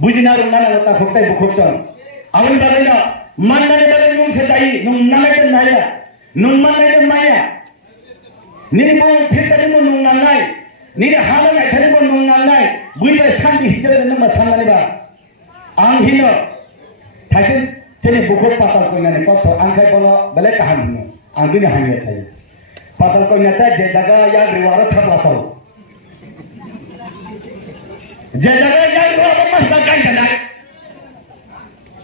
बुझिना रोंना नागता खोक्ताय बुखोक्सन आवन बागैना माननानै बागै नों सेदाई नों नांनाय नाया नों माननाय माया निनि बो फिरतानि बो नों नांनाय निनि हाना नायथानि बो नों नांनाय बुइबाय सानदि हिजर नों मा साननानै बा आं हिनो थाइसे तेनि बुखो पाताल कइनानै पक्ष आंखाय बनो बेले काहाम आं बिनि हानिया सायो पाताल कइनाता जे जागा या रिवार थाब्लासाव जे जागा या रिवार मासबा गायजानाय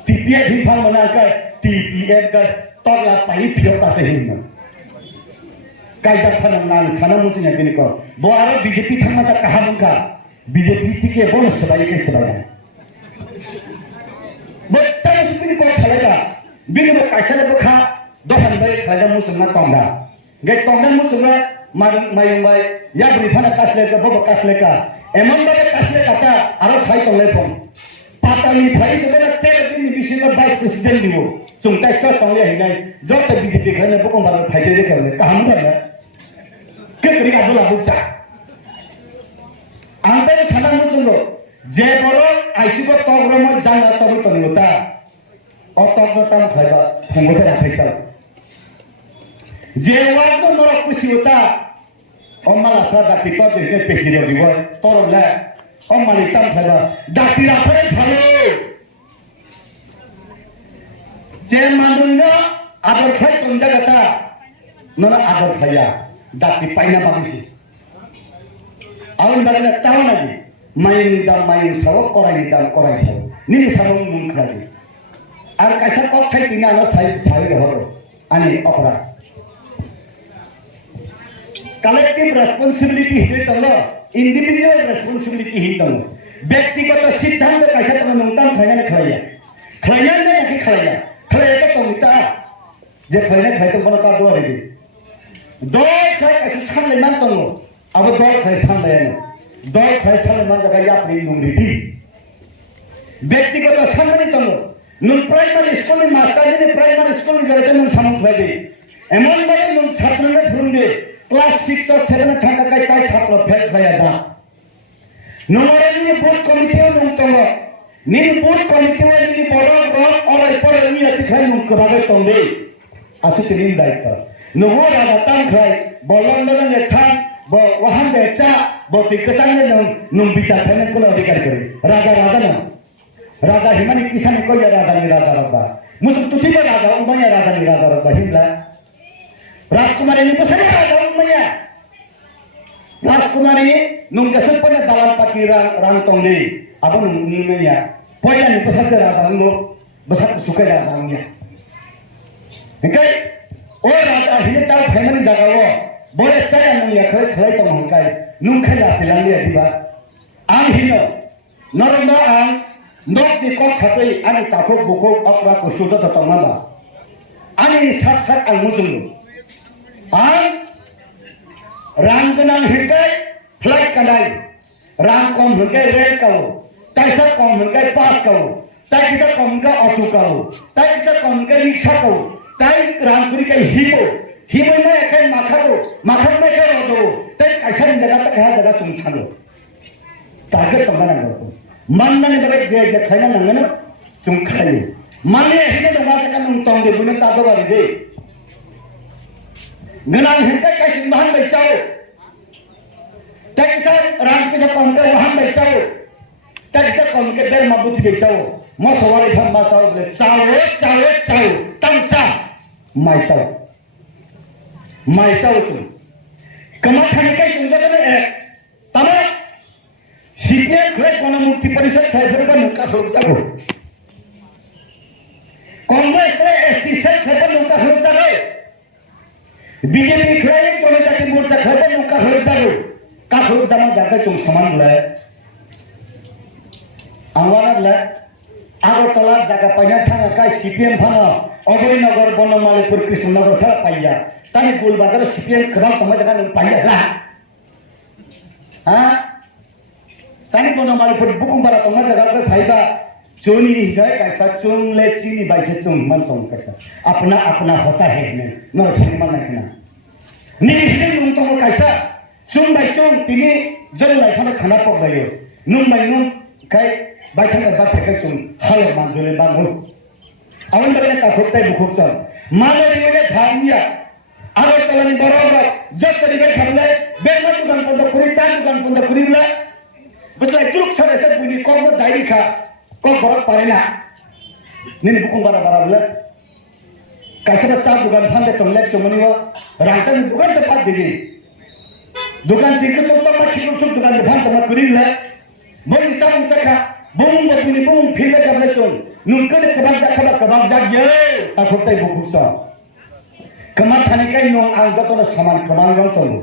TPF हिफां मनाका TPF का तगला पाइ फियो कासे हिनो गायजा फाननां साना मुसिना बिनिको बो आरो बीजेपी थांमाता काहामुका बीजेपी तिके बोनस सबाय के सबाय बत्ता सुपिनि को खालायगा बिनि बो कायसाले बखा दहान बाय खालायगा मुसुना तंगा गे तंगा मुसुना मायं बाय या ब्रिफाना कासलेका बबो कासलेका एमन बाय कासलेका आरो साइ तंले फम पातानि फाइ जबना तेरे दिननि बिसिनो भाइस प्रेसिडेंट दिवो सुंताय तो तंले हैनाय जत बीजेपी खाने बको मार फाइदे देखाले काहाम थाने केकरि आबुला बुकसा आंताय साना मुसुंगो जे बरो आइसिबो तग्रम जाना तबो तनिउता अतग्रताम फाइबा फंगोते राथायसा जे वागो मरो कुसिउता अमाला सा दाति तो देने पेखिरो दिबो तरला अमाली ताम फाइबा दाति राथाय फालो जे मानुनो आदर खाय तंजागाता नना आदर खाया दाति पाइना बागिसि आउन बागना तावनागि मायनि दाम मायनि साव करायनि दाम कराय साव निनि साव मुंखाजि आर कायसा कथाय तिना न साइ साइ रहरो आनि अखरा कलेक्टिव रेस्पॉन्सिबिलिटी हिदे तंग इंडिविजुअल रेस्पॉन्सिबिलिटी हिदंग व्यक्तिगत सिद्धांत कायसा तंग नंताम खायना खाया खायना नाकि खाया खाया का तंगता जे खायना खायतो बनता दोआरि दो खाय कायसा सानले मान तंग अब दो खाय सानले दो खाय सानले मान जगा यापनि नुंगरिदि व्यक्तिगत साननि तंग नुन प्राइमारी स्कूल मास्टर नि प्राइमारी स्कूल जरते नुन सामन फायदे एमन बारे नुन छात्रने फुरुंदे क्लास 6 और 7 थांगा काय काय छात्र फेल खाया जा नमरे नि बोर्ड कमिटी नुन तंग नि बोर्ड कमिटी नि बरो रक और पर नि अति खाय नुन कबागे तंदे आसु तिनि दायित्व नुगो राजा तां खाय बलंदन ने थां ब वहां दे चा ब तिकतां ने नुन बिचार थाने को अधिकार करे राजा न राजा हिमानी किसान को या राजा नि राजा रब्बा मुसुक तुतिबे राजा उमया राजा नि राजा रब्बा हिमला राजकुमारी नि पसने राजा उमया राजकुमारी नुन जसन पने दालाल पाकी रां तंदे अब नुनया पया नि पसने राजा नो बसा सुके राजा उमया हेकै ओ राजा हिने ताल फाइमानि जागावो बरे चाया नुया खय खय तो हंकाय नुन खय लासे लांले दिबा आं हिनो नरंदा आं नोकनि कक साथै आनि ताखो बुखो अक्रा को सुद त तमाबा आनि साथ साथ आं मुजुलु आं रां गोनां हेकै फ्लाइट कानाय रां कम हेकै रेल काव ताइसा कम हेकै पास काव ताइसा कम हेकै अटो काव ताइसा कम हेकै रिक्शा काव ताइ रां कुरि कै हिबो मा एकै माखागो माखाग मा एकै रदो ताइ काइसा जगह तक हा जगह तुम थानो ताके तंगाना गो माननानै बागै जे खायना नांगोन जों खायो माने हेने दंगासे का नों तंदे बुने तादोबारि दे गोनां हेंथा कासिम बाहान बैचाओ ताकिसा राम किसा कमके वहां बैचाओ ताकिसा कमके बेर माबुति बैचाओ म सवारी फम बासाओ बले चाओ तंचा माइसाओ सुन कमा खाने का सुनजने एक तमा सीपीएम खले गणमुक्ति परिषद खायफोरबा नुका खलुकजागो कांग्रेस खले एसटी सेट खायफोर नुका खलुकजागो बीजेपी खले जनजाति मोर्चा खायफोर नुका खलुकजागो का खलुकजामा जागा जों समान लाय आंवानाला आगरतला जागा पाइना थाङा का सीपीएम फाना अभयनगर बनमालीपुर कृष्णनगर सा पाइया तानि गोल बाजार सीपीएम खराब तमा जागा न पाइया रा हां तानि बनमालीपुर बुकुमबारा तमा जागा का फाइबा चोनी हिदाय कैसा चोंगले चीनी बाइसे चोंग मन तों कैसा अपना अपना होता है ने न सिनेमा नाखना नि हिदे नुं तों कैसा चोंग बाइ चोंग तिनि जल लाइफाना खाना पगायो नुं by नुं kai bai thang ba thak ka chung halo man jole ba mo awan bagane ta khok tai bukhok son male rile thamia aro talani borobar jotri bai khamle berma dukan ponda kuri chan dukan ponda kuri la busla truk sare sa buni ko dairi kha ko borok pare na nin bukung bara bara bla kaisa cha dukan phande tonglek chomani wa rangsan dukan tepat digi dukan sikut to ma khibuk suk dukan bhan tama kuri la bong sam sakha bong bapuni bong phile kable chon nun kade kabak jak ye ta khok tai bukhuk sa kama thani kai nong ang joto na saman kaman gam tolu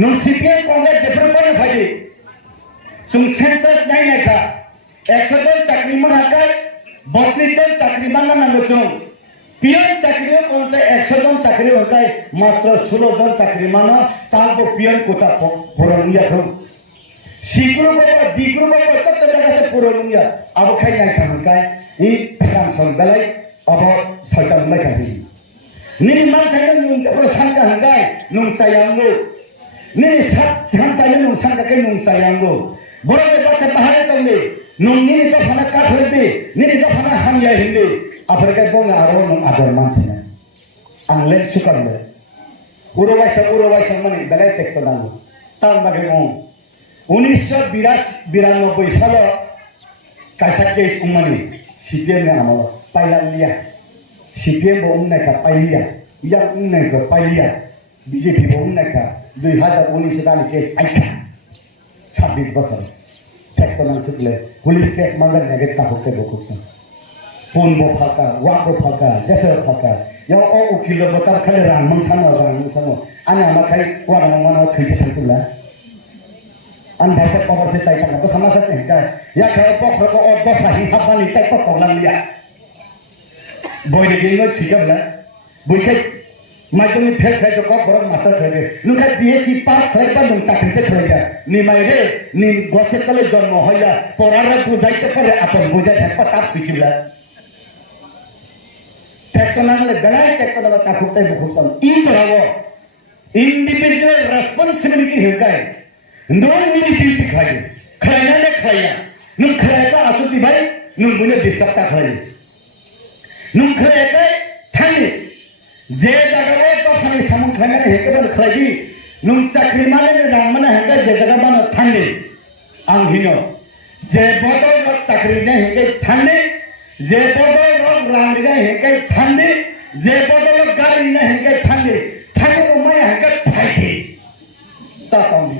nong CPM Congress jepro kone phagi sung census nai na kha 100 জন চাকরি মান হাকাই 32 জন চাকরি মান না নচং peon চাকরি কোনতে 100 জন চাকরি হাকাই মাত্র 16 জন চাকরি মান তারপর পিয়ন কোটা পুরনিয়া খম সি গ্রুপ বা ডি গ্রুপ বা কত জায়গা সে পুরনিয়া আব খাই নাই খামকাই ই ফ্রাম সং বেলাই আব সয়তান লাই খাই নি মান খাই নুন জবর সানকা হাঙ্গাই নুন সায়াঙ্গো নি সাত সানতাই নুন সানকা কে নুন সায়াঙ্গো বড় বাসা পাহাড়ে তলে nung nini to phana ka thodi nini to phana hamya hindi abarkai bonga aro nung ador mansina anglen sukarle urowaisa mani belai tekto dangu tam bage mo 1992 salo kaisa case umani CPM na amalo pailalia CPM bo umna ka pailia ya umna ka pailia BJP bo umna ka 2019 dali case aika 26 বছর tektonan sukle police case mangar nage ta hote bokuksa punbo phaka wako phaka jase phaka yo o ukilo botar khale rang mangsano ana ma khai wara mangana thise thansila an bhape power se chai ta ko samasa se ka ya kha po kho ko o do phahi habani tai ko poglam liya boy de no thikabla buikai মাইকনি fail খাই তো বড় master খাইবে নুখাই BSc pass খাই বা নুন চাকরি সে খাইবা নি মাইরে নি গছে তলে জন্ম হইলা পড়ারে বুঝাইতে পারে আপন বুঝাই থাকবা তাপ পিছিলা টেকনালে বেলাই টেকনালে তা খুঁটাই বুঝছন ই ধরাবো ইন্ডিভিজুয়াল রেসপন্সিবিলিটি হেকাই নন মিলিটিভিটি খাই খাইনালে খাইয়া নুন খাইকা আসুতি ভাই নুন বুনে ডিস্টার্ব তা খাই নুন খাইকা থানি যে জায়গায় তো খালি সামন খাইনা হেকেবারে খাইদি নুন চাকরি মানে রাং মানে হেকা যে জায়গা মানে ঠান্ডে আং হিনো যে বদল চাকরি নে হেকে ঠান্ডে যে বদল রাং নে হেকে ঠান্ডে যে বদল গাড়ি নে হেকে ঠান্ডে ঠান্ডে তো মায়া হেকে ফাইটি তা পাউনি